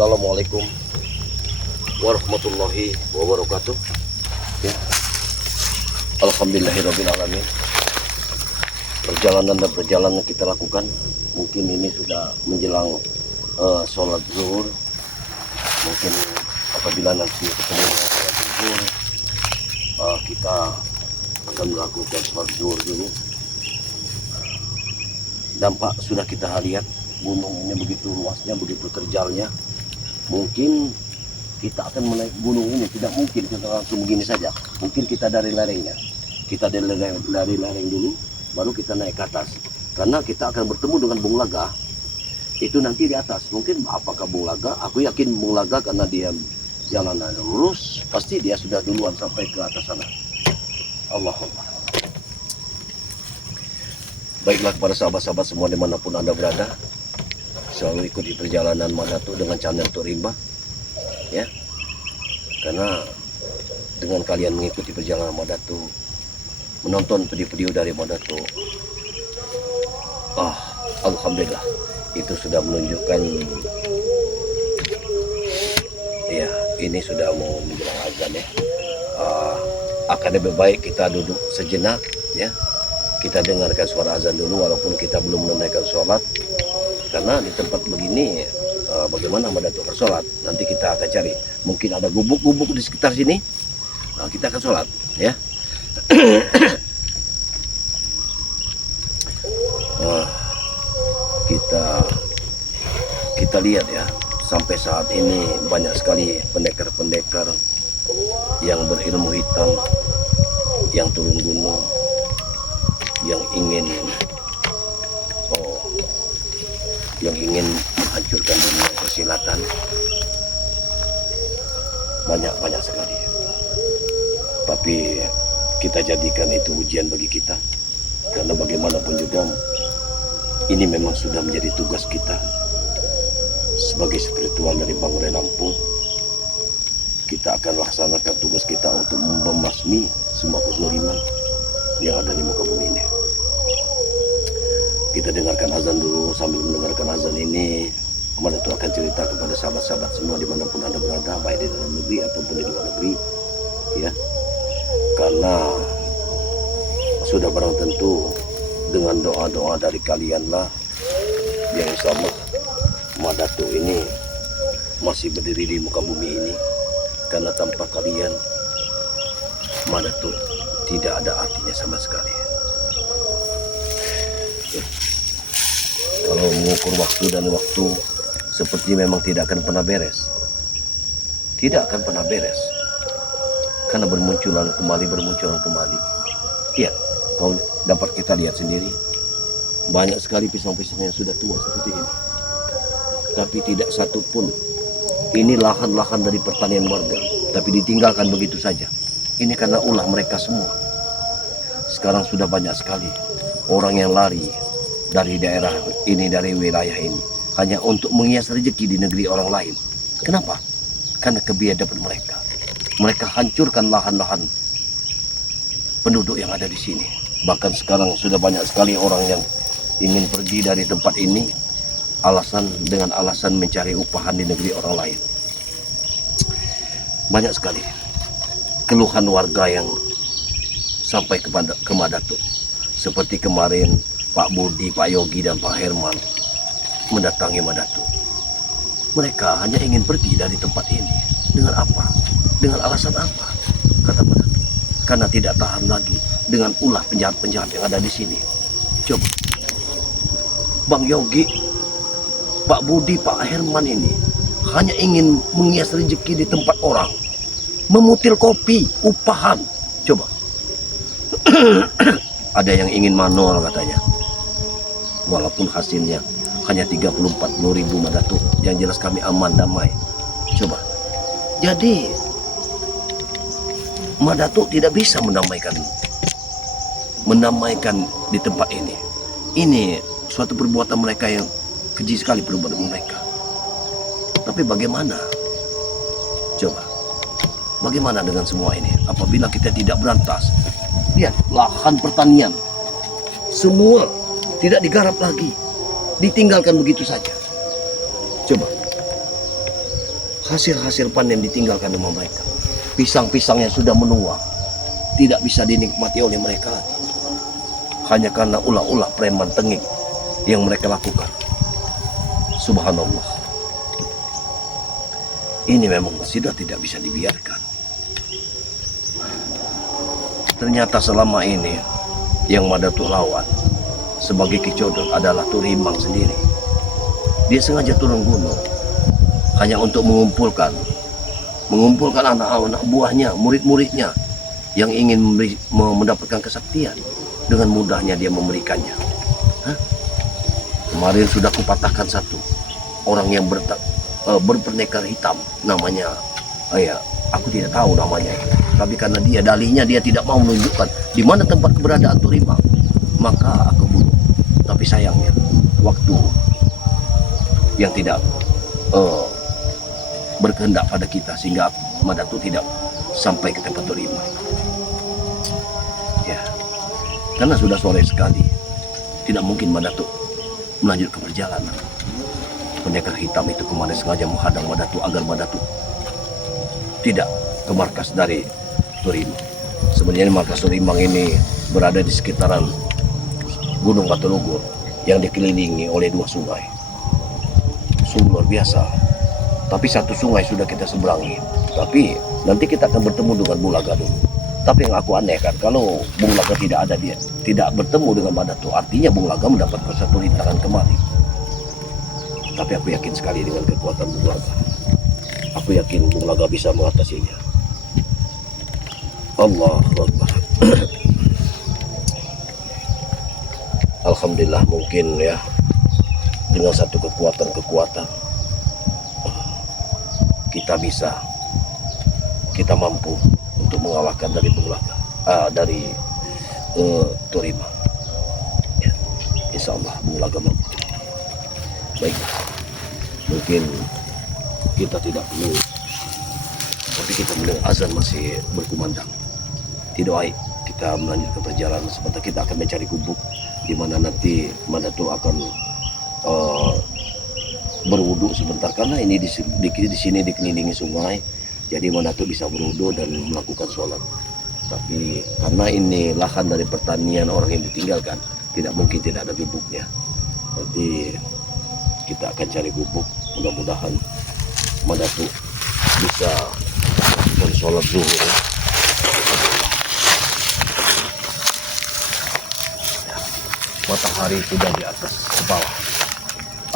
Assalamualaikum warahmatullahi wabarakatuh. Ya. Alhamdulillahirrabbilalamin. Perjalanan kita lakukan, mungkin ini sudah menjelang sholat zuhur. Mungkin apabila nanti ketemu dengan sholat zuhur, kita akan melakukan sholat zuhur dulu. Dampak sudah kita lihat, gunung ini begitu luasnya, begitu terjalnya. Mungkin kita akan menaik gunung ini, tidak mungkin kita langsung begini saja. Mungkin kita dari lerengnya, kita dari lereng dulu, baru kita naik ke atas. Karena kita akan bertemu dengan Bung Laga, itu nanti di atas. Mungkin apakah Bung Laga, aku yakin Bung Laga karena dia jalanan lurus, pasti dia sudah duluan sampai ke atas sana. Allahumma. Baiklah kepada sahabat-sahabat semua dimanapun Anda berada, selalu ikuti perjalanan Madatu dengan channel Turimba, ya. Karena dengan kalian mengikuti perjalanan Madatu, menonton video-video dari Madatu, alhamdulillah, itu sudah menunjukkan, ya, ini sudah mau menjelang azan, ya. Akan lebih baik kita duduk sejenak, ya. Kita dengarkan suara azan dulu walaupun kita belum menunaikan sholat, karena di tempat begini bagaimana Madatu sholat, nanti kita akan cari, mungkin ada gubuk-gubuk di sekitar sini, kita akan sholat, ya. Kita lihat, ya, sampai saat ini banyak sekali pendekar-pendekar yang berilmu hitam yang turun gunung, yang ingin menghancurkan dunia persilatan. Banyak sekali. Tapi kita jadikan itu ujian bagi kita, karena bagaimanapun juga ini memang sudah menjadi tugas kita sebagai spiritual dari Bangurai Lampung. Kita akan laksanakan tugas kita untuk membasmi semua kezaliman yang ada di muka bumi ini. Kita dengarkan azan dulu. Sambil mendengarkan azan ini, Madatu akan cerita kepada sahabat-sahabat semua dimanapun Anda berada, baik di dalam negeri ataupun di luar negeri, ya. Karena sudah barang tentu dengan doa-doa dari kalianlah yang insya Allah Madatu ini masih berdiri di muka bumi ini. Karena tanpa kalian, Madatu tidak ada artinya sama sekali. Ya. Kalau mengukur waktu dan waktu, seperti memang tidak akan pernah beres. Tidak akan pernah beres. Karena bermunculan kembali. Ya, kalau dapat kita lihat sendiri, banyak sekali pisang-pisang yang sudah tua seperti ini. Tapi tidak satu pun. Ini lahan-lahan dari pertanian warga, tapi ditinggalkan begitu saja. Ini karena ulah mereka semua. Sekarang sudah banyak sekali orang yang lari dari daerah ini, dari wilayah ini, hanya untuk menghias rezeki di negeri orang lain. Kenapa? Karena kebiadaban mereka. Mereka hancurkan lahan-lahan penduduk yang ada di sini. Bahkan sekarang sudah banyak sekali orang yang ingin pergi dari tempat ini dengan alasan mencari upahan di negeri orang lain. Banyak sekali keluhan warga yang sampai ke Madatu. Seperti kemarin Pak Budi, Pak Yogi, dan Pak Herman mendatangi Madatu. Mereka hanya ingin pergi dari tempat ini. Dengan apa? Dengan alasan apa? Kata Madatu. Karena tidak tahan lagi dengan ulah penjahat-penjahat yang ada di sini. Coba, Bang Yogi, Pak Budi, Pak Herman ini hanya ingin menghias rezeki di tempat orang, memutil kopi, upahan. Coba. Ada yang ingin manol katanya. Walaupun hasilnya hanya 30-40 ribu Madatu, yang jelas kami aman, damai. Coba. Jadi Madatu tidak bisa mendamaikan di tempat ini. Ini suatu perbuatan mereka yang keji sekali, perbuatan mereka. Tapi bagaimana? Coba. Bagaimana dengan semua ini? Apabila kita tidak berantas, lihat lahan pertanian, semua tidak digarap lagi, ditinggalkan begitu saja. Coba. hasil-hasil panen ditinggalkan sama mereka. Pisang-pisang yang sudah menua tidak bisa dinikmati oleh mereka lagi. Hanya karena ulah-ulah preman tengik yang mereka lakukan. Subhanallah. Ini memang sudah tidak bisa dibiarkan. Ternyata selama ini yang Madatuk lawan sebagai Kicodot adalah Turimang sendiri. Dia sengaja turun gunung hanya untuk mengumpulkan anak-anak buahnya, murid-muridnya yang ingin mendapatkan kesaktian. Dengan mudahnya dia memberikannya. Kemarin sudah kupatahkan satu orang yang berpernekar hitam, namanya aku tidak tahu namanya, tapi karena dia dalihnya dia tidak mau menunjukkan di mana tempat keberadaan Turimang, maka aku bunuh. Tapi sayangnya waktu yang tidak berkehendak pada kita, sehingga Madatuk tidak sampai ke tempat Turimang. Ya, karena sudah sore sekali, tidak mungkin Madatuk melanjutkan perjalanan. Pendekar hitam itu kemarin sengaja menghadang Madatuk agar Madatuk tidak ke markas dari Turimang. Sebenarnya markas Turimang ini berada di sekitaran Gunung Batulogur yang dikelilingi oleh 2 sungai. Sungguh luar biasa. Tapi satu sungai sudah kita seberangi. Tapi nanti kita akan bertemu dengan Bulaga dulu. Tapi yang aku anehkan, kalau Bulaga tidak ada, dia tidak bertemu dengan Madatuk, artinya Bulaga mendapatkan satu rintangan kembali. Tapi aku yakin sekali dengan kekuatan Bulaga. Aku yakin Bulaga bisa mengatasinya. Allahu Akbar. Alhamdulillah, mungkin ya dengan satu kekuatan kita mampu untuk mengalahkan dari Bulaga, dari Turimang. Ya, insya Allah Bulaga mampu. Baik, mungkin kita tidak perlu, tapi kita mendengar azan masih berkumandang. Tidak baik kita melanjutkan perjalanan, sebentar kita akan mencari gubuk di mana nanti Madatuk akan berwudu sebentar, karena ini di sini dikelilingi sungai, jadi Madatuk bisa berwudu dan melakukan sholat. Tapi karena ini lahan dari pertanian orang yang ditinggalkan, tidak mungkin tidak ada gubuknya. Nanti kita akan cari gubuk, mudah-mudahan Madatuk bisa melakukan sholat zuhur. Matahari sudah di atas kepala,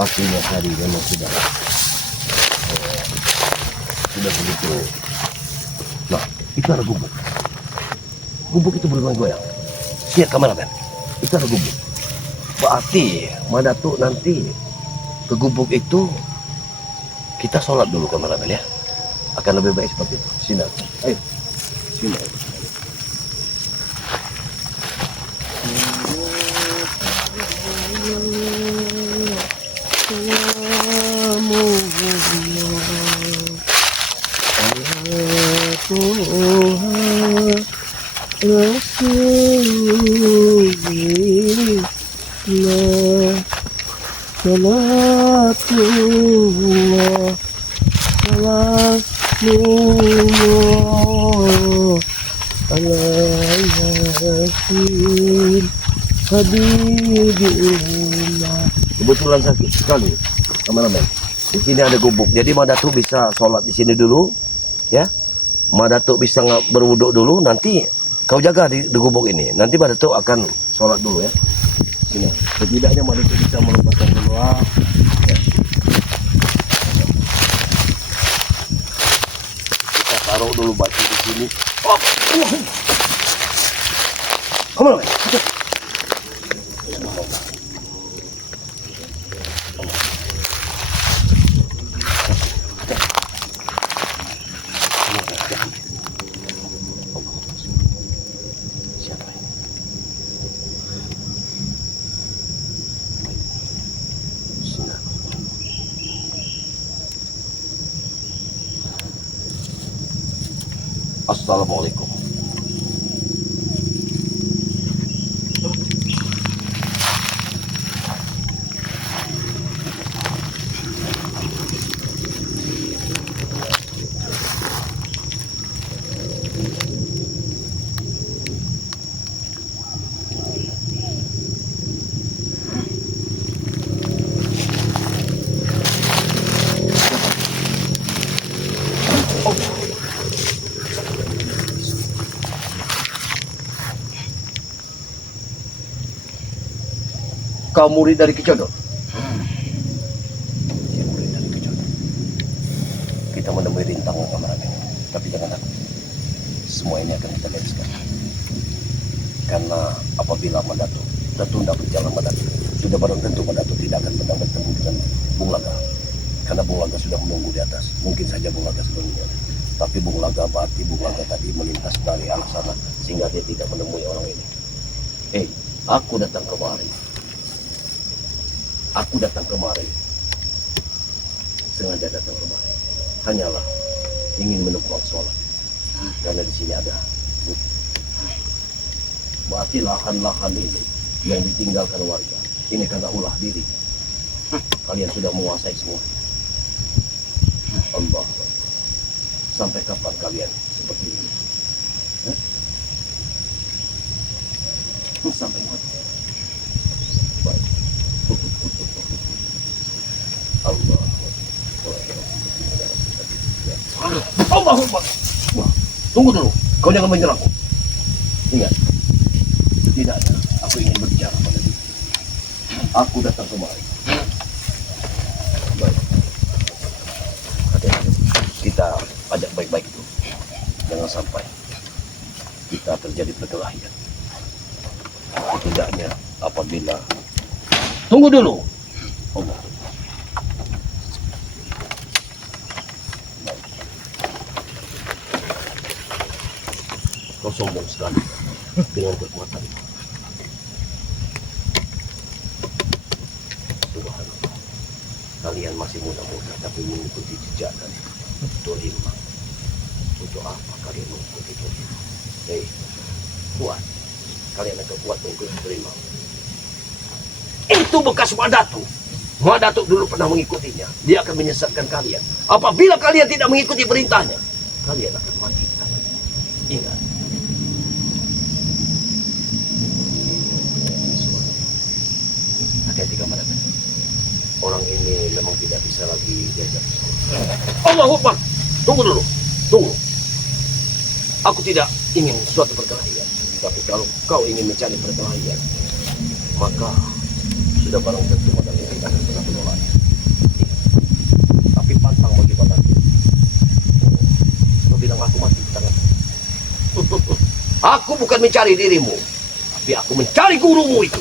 artinya hari memang sudah begitu. Nah, itu ada gubuk. Gubuk itu bergoyang-goyang. Lihat kameramen, itu ada gubuk. Berarti Madatuk nanti ke gubuk itu kita sholat dulu, kameramen ya. Akan lebih baik seperti itu. Sini, ayo, sini. Kebetulan sakit sekali, teman-teman. Di sini ada gubuk, jadi Madatuk bisa sholat di sini dulu, ya. Madatuk bisa berwuduk dulu, nanti kau jaga di gubuk ini. Nanti Madatuk akan sholat dulu ya. Sini, setidaknya Madatuk bisa melepaskan doa. Ya. Kita taruh dulu batu di sini. Oh, come on, Assalamualaikum. kau murid dari Kicodor? Dia murid dari Kicodor. Kita menemui rintangan kemarin ini. Tapi jangan takut. Semua ini akan kita bereskan. Karena apabila Mandatu tertunda berjalan Mandatu, sudah barang tentu Mandatu tidak akan pernah bertemu dengan Bung Laga. Karena Bung Laga sudah menunggu di atas. Mungkin saja Bung Laga sudah menunggu. Tapi Bung Laga berarti Bung Laga tadi melintas dari arah sana sehingga dia tidak menemui orang ini. Aku datang kemari. Aku datang kemari. Sengaja datang kemari. Hanyalah ingin menumpang sholat. Karena di sini ada berarti lahan-lahan ini yang ditinggalkan warga. Ini karena ulah diri. Kalian sudah menguasai semua. Allah. Sampai kapan kalian seperti ini? Sampai mati. Baik. Allah. Allah. Tunggu dulu. Kau jangan menyerangku. Ingat. Tidak ada. Aku ingin berbicara pada diri. Aku datang kemari. Baik. Hati-hati. Kita ajak baik-baik dulu. Jangan sampai kita terjadi perkelahian. Setidaknya apabila tunggu dulu. Allah. Kau sombong sekali dengan kekuatan itu. Subhanallah. Kalian masih muda-muda tapi mengikuti jejak kalian. Tohima. Untuk apa kalian mengikuti Tohima? Kuat. Kalian akan kuat mengikuti Tohima. Itu bekas Mandatu. Mandatu dulu pernah mengikutinya. Dia akan menyesatkan kalian. Apabila kalian tidak mengikuti perintahnya, kalian akan mati. Ingat. Hati-hati kepada orang ini memang tidak bisa lagi diajak sholat. Allahu Akbar. Tunggu dulu. Tunggu. Aku tidak ingin suatu perkelahian. Tapi kalau kau ingin mencari perkelahian, maka sudah barang tentu pada ini akan pernah menolak. Tapi pantang bagi badanku. Kau bilang aku mati di tanganmu. Aku bukan mencari dirimu, tapi aku mencari gurumu itu.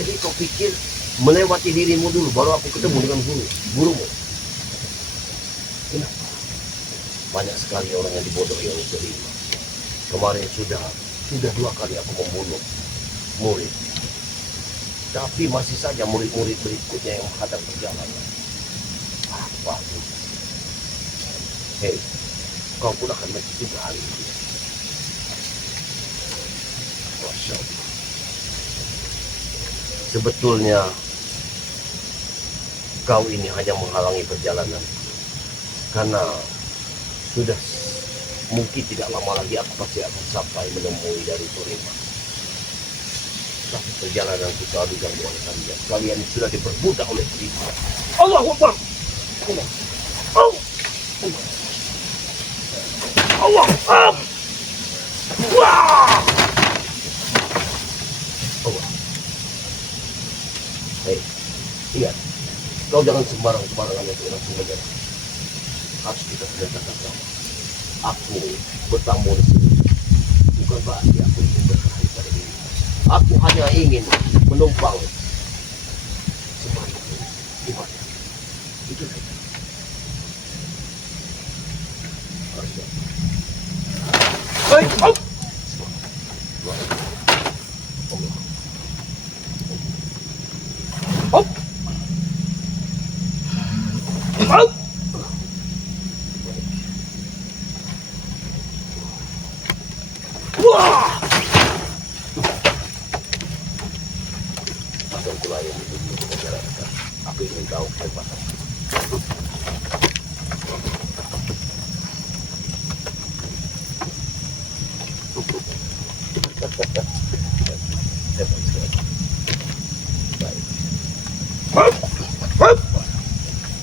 Jadi kau pikir melewati dirimu dulu, baru aku ketemu dengan gurumu. Kenapa? Banyak sekali orang yang dibodohi oleh Tohima. Kemarin sudah 2 kali aku membunuh murid. Tapi masih saja murid-murid berikutnya yang menghadap perjalanan. Apa itu? Kau pun akan mati juga hari ini. Masya Allah. Sebetulnya kau ini hanya menghalangi perjalanan. Karena sudah mungkin tidak lama lagi aku pasti akan sampai menemui dari Tohima. Tapi perjalanan kita diganggu oleh kalian. Kalian sudah diperbudak oleh Tohima. Allahu Akbar. Allah. Wah. Allah. Ingat, kau jangan sembarangan itu langsung menjadi. Harus kita berdasarkan sama. Aku bertamu di sini bukan berarti aku ingin berkelahi pada diri. Aku hanya ingin menumpang sembahyang ibadah. Itu saja. Hop. Hop. Hop. Wah. Masa pula yang itu masyarakat. Aku ingin tahu kehebatan. Hebat sekali. Baik. Hop. Hop.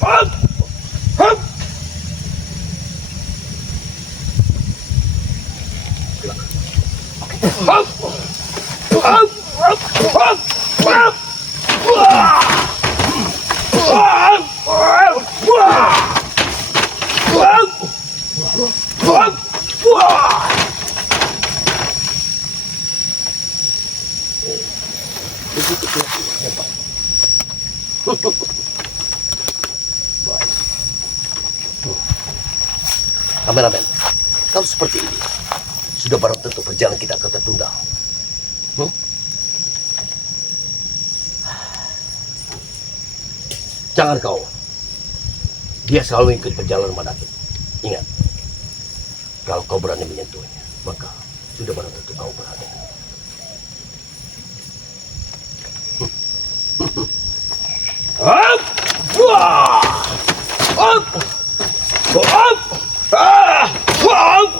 Hop. Hop. Hop. Hop. Hebat. Baik. Kameramen, kalau seperti ini, sudah barang tentu perjalanan kita akan tertunda. Jangan kau. Dia selalu ikut perjalanan Madatu. Ingat, kalau kau berani menyentuhnya, maka sudah barang tentu kau berada. Up! Wah! Up! Up! Ah! Up!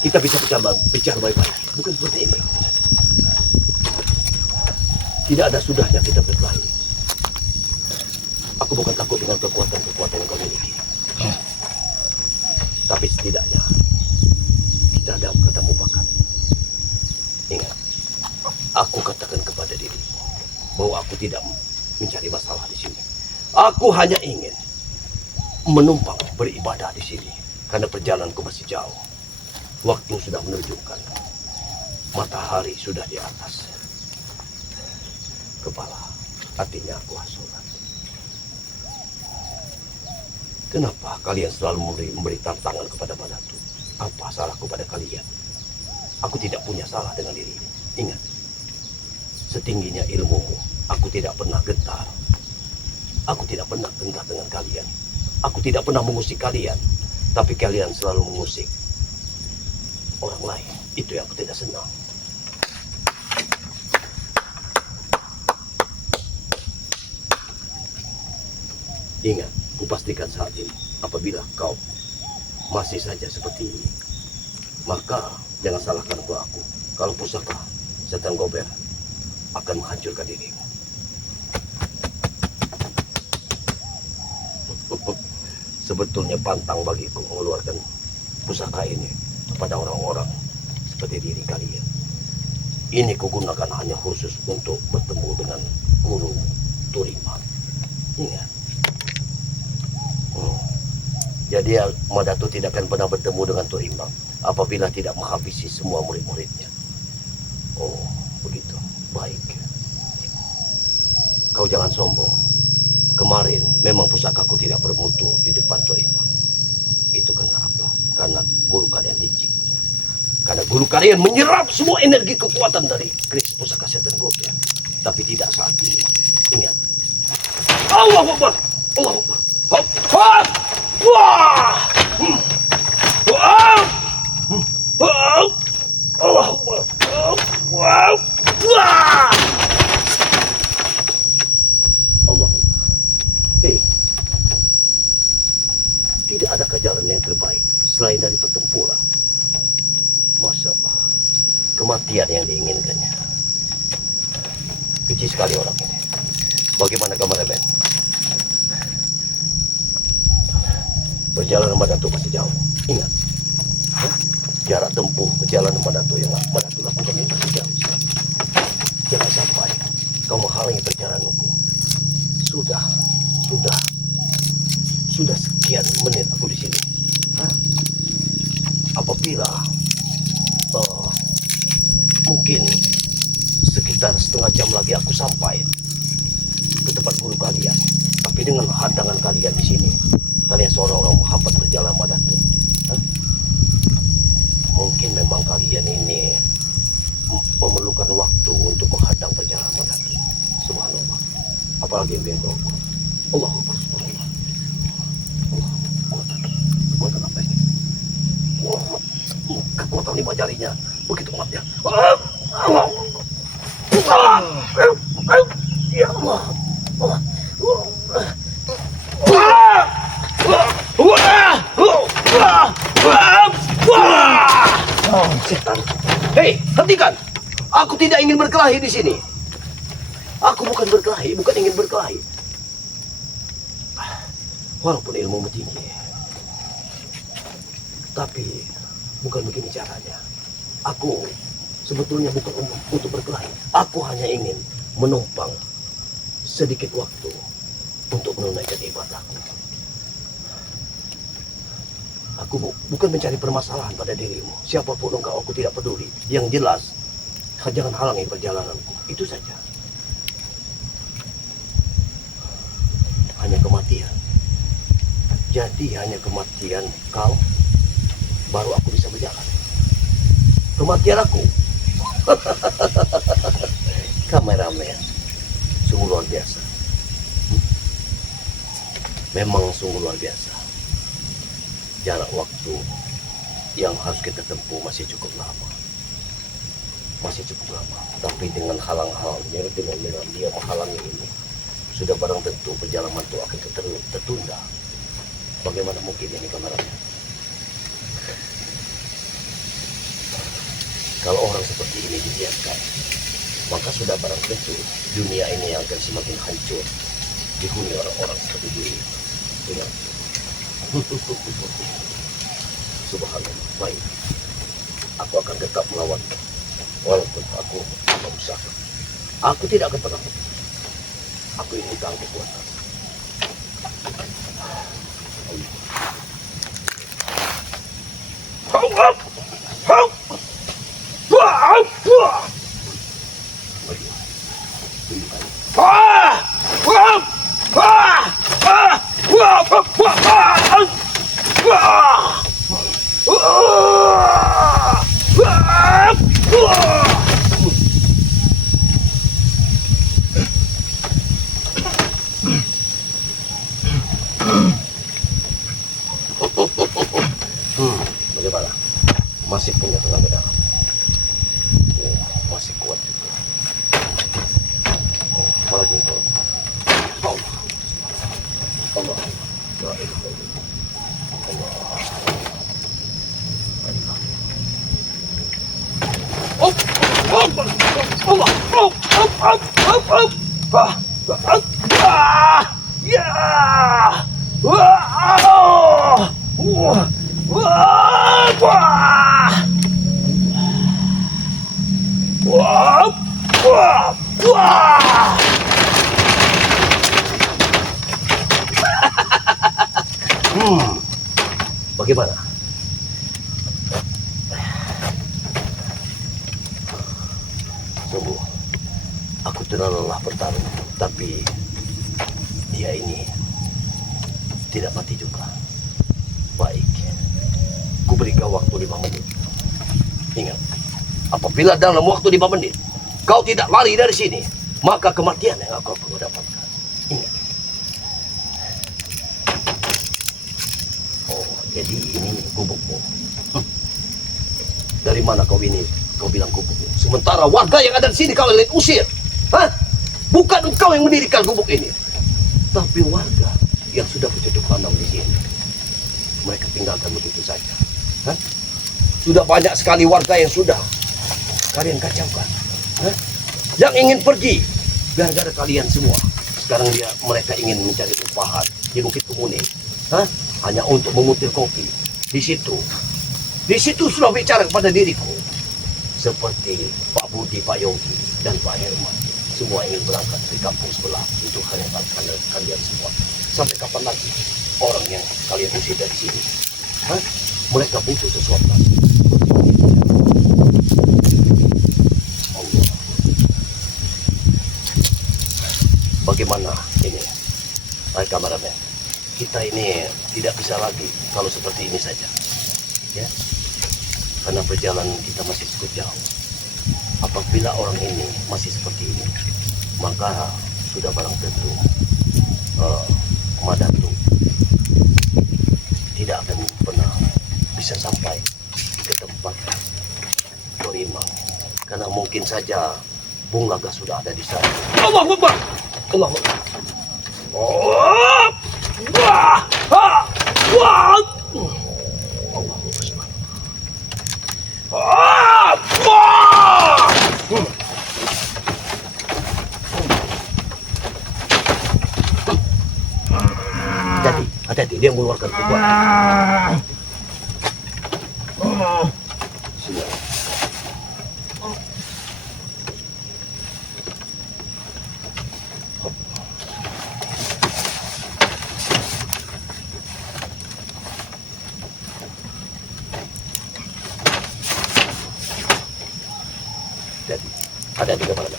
Kita bisa bicara baik-baik, bukan seperti ini. Tidak ada sudahnya kita berkelahi. Aku bukan takut dengan kekuatan-kekuatan yang kau miliki. Tapi setidaknya kita ada kata mufakat. Ingat, aku katakan kepada dirimu bahwa aku tidak mencari masalah di sini. Aku hanya ingin menumpang beribadah di sini karena perjalananku masih jauh. Waktu sudah menunjukkan matahari sudah di atas kepala, artinya aku harus sholat. Kenapa kalian selalu memberi tantangan kepada Madatu? Apa salahku pada kalian? Aku tidak punya salah dengan diri. Ingat, setingginya ilmumu, aku tidak pernah gentar. Aku tidak pernah gentar dengan kalian. Aku tidak pernah mengusik kalian, tapi kalian selalu mengusik orang lain. Itu yang aku tidak senang. Ingat, kupastikan saat ini, apabila kau masih saja seperti ini, maka jangan salahkan aku. Kalau pusaka setan gober akan menghancurkan dirimu. Sebetulnya pantang bagiku mengeluarkan pusaka ini kepada orang-orang seperti diri kalian. Ini kugunakan hanya khusus untuk bertemu dengan guru Turima. Ingat. Jadi Madatu tidak akan pernah bertemu dengan Turima apabila tidak menghabisi semua murid-muridnya. Oh, begitu. Baik. Kau jangan sombong. Kemarin memang pusakaku tidak bermutu di depan Turima. Itu karena apa? Karena guru kalian licik. Karena guru kalian menyerap semua energi kekuatan dari keris pusaka setan gober. Tapi tidak saat ini. Ingat. Allahu Akbar. Allahu Akbar. Hop, hop. Wah. Wah. Wah. Allahu Akbar. Wah. Wah. Allahu Akbar. Hei. Tidak ada jalan yang terbaik selain dari pertempuran. Masya Allah, kematian yang diinginkannya. Kecil sekali orang ini. Bagaimana kameramen? Perjalanan Madatu masih jauh. Ingat, jarak tempuh perjalanan Madatu yang Madatu lakukan ini masih jauh. Jangan sampai kau menghalangi perjalananku. Sudah sekian menit aku di sini. Apabila mungkin sekitar setengah jam lagi aku sampai ke tempat guru kalian. Tapi dengan hadangan kalian di sini, kalian seorang-orang menghambat perjalanan Madatu. Mungkin memang kalian ini memerlukan waktu untuk menghadang perjalanan Madatu. Subhanallah. Apalagi yang bengkok. Allahu Akbar. Kekuatan apa ini? Kekuatan 5 jarinya begitu kuatnya. Ya Allah. Setan. Hei, hentikan. Aku tidak ingin berkelahi di sini. Aku bukan berkelahi, bukan ingin berkelahi. Walaupun ilmumu tinggi, tapi bukan begini caranya. Aku sebetulnya bukan untuk berkelahi. Aku hanya ingin menumpang sedikit waktu untuk menunaikan ibadahku. Aku bukan mencari permasalahan pada dirimu. Siapapun engkau, aku tidak peduli. Yang jelas, jangan halangi perjalananku. Itu saja. Hanya kematian. Jadi hanya kematian kau, baru aku bisa berjalan. Kematian aku. Kameramen, sungguh luar biasa. Memang sungguh luar biasa. Jarak waktu yang harus kita tempuh masih cukup lama. Masih cukup lama. Tapi dengan halang-halangnya, dengan dia menghalangi ini, sudah barang tentu perjalanan itu akan tertunda. Bagaimana mungkin ini kameramen? Kalau orang seperti ini dibiarkan, maka sudah barang tentu dunia ini akan semakin hancur, dihuni orang-orang seperti diri. Sudah. Subhanallah. Baik, aku akan tetap melawan, walaupun aku berusaha. Aku tidak akan pernah putus. Aku ingin tahu kekuatan. Bagaimana? Masih punya tenaga dalam. Masih kuat juga. Apalagi itu. Allah. Allah. Bagaimana? Sungguh, aku sudah lelah bertarung, tapi dia ini tidak mati juga. Baik, ku berikan waktu 5 menit. Ingat, apabila dalam waktu 5 menit kau tidak lari dari sini, maka kematian yang akan kau dapatkan. Ingat. Oh, jadi ini gubukmu. Dari mana kau ini? Kau bilang gubukmu. Sementara warga yang ada di sini kau ingin usir. Hah? Bukan engkau yang mendirikan gubuk ini, tapi warga yang sudah bercocok tanam di sini. Mereka tinggalkan begitu saja. Hah? Sudah banyak sekali warga yang sudah kalian kacaukan. Hah? Yang ingin pergi gara-gara kalian semua. Sekarang mereka ingin mencari upahan di Bukit Kemuning. Hah? Hanya untuk mengutil kopi. Di situ sudah bicara kepada diriku. Seperti Pak Budi, Pak Yogi, dan Pak Herman. Semua ingin berangkat dari kampung sebelah. Itu hanya kalian semua. Sampai kapan lagi orang yang kalian usir dari sini? Hah? Mereka butuh sesuatu. Allah. Bagaimana ini? Hai kameramen, kita ini tidak bisa lagi kalau seperti ini saja. Ya, karena perjalanan kita masih cukup jauh. Apabila orang ini masih seperti ini, maka sudah barang tentu Madatu tidak akan pernah bisa sampai ke tempat Torimang, karena mungkin saja Bung Laga sudah ada di sana. Allah Akbar, Allah Akbar. Oh, wah, wah, wah. Allah Akbar. Ah, wah. Jadi, hati-hati, dia mengeluarkan kekuatan. Sini. Jadi, ada di kepala.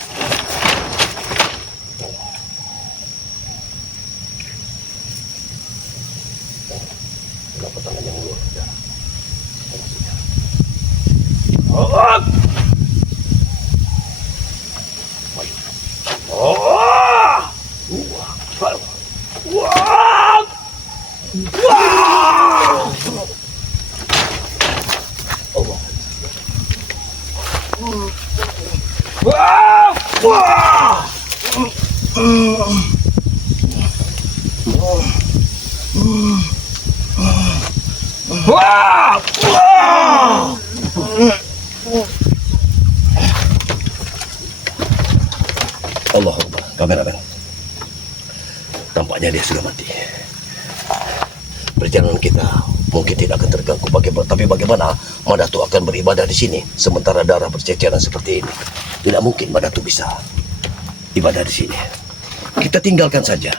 Kenapa tangannya mengeluarkan darah? Oh! Oh! Wah! Wah! Wah! Allah. Wah! Wah! Wah! Wah! Allah Akbar, kameramen. Tampaknya dia sudah mati. Perjalanan kita mungkin tidak akan terganggu, tapi bagaimana Madatu akan beribadah di sini sementara darah berceceran seperti ini? Tidak mungkin Madatu bisa ibadah di sini. Kita tinggalkan saja.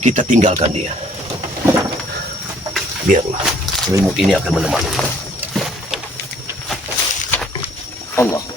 Kita tinggalkan dia. Biarlah selimut ini akan menemani. Allah.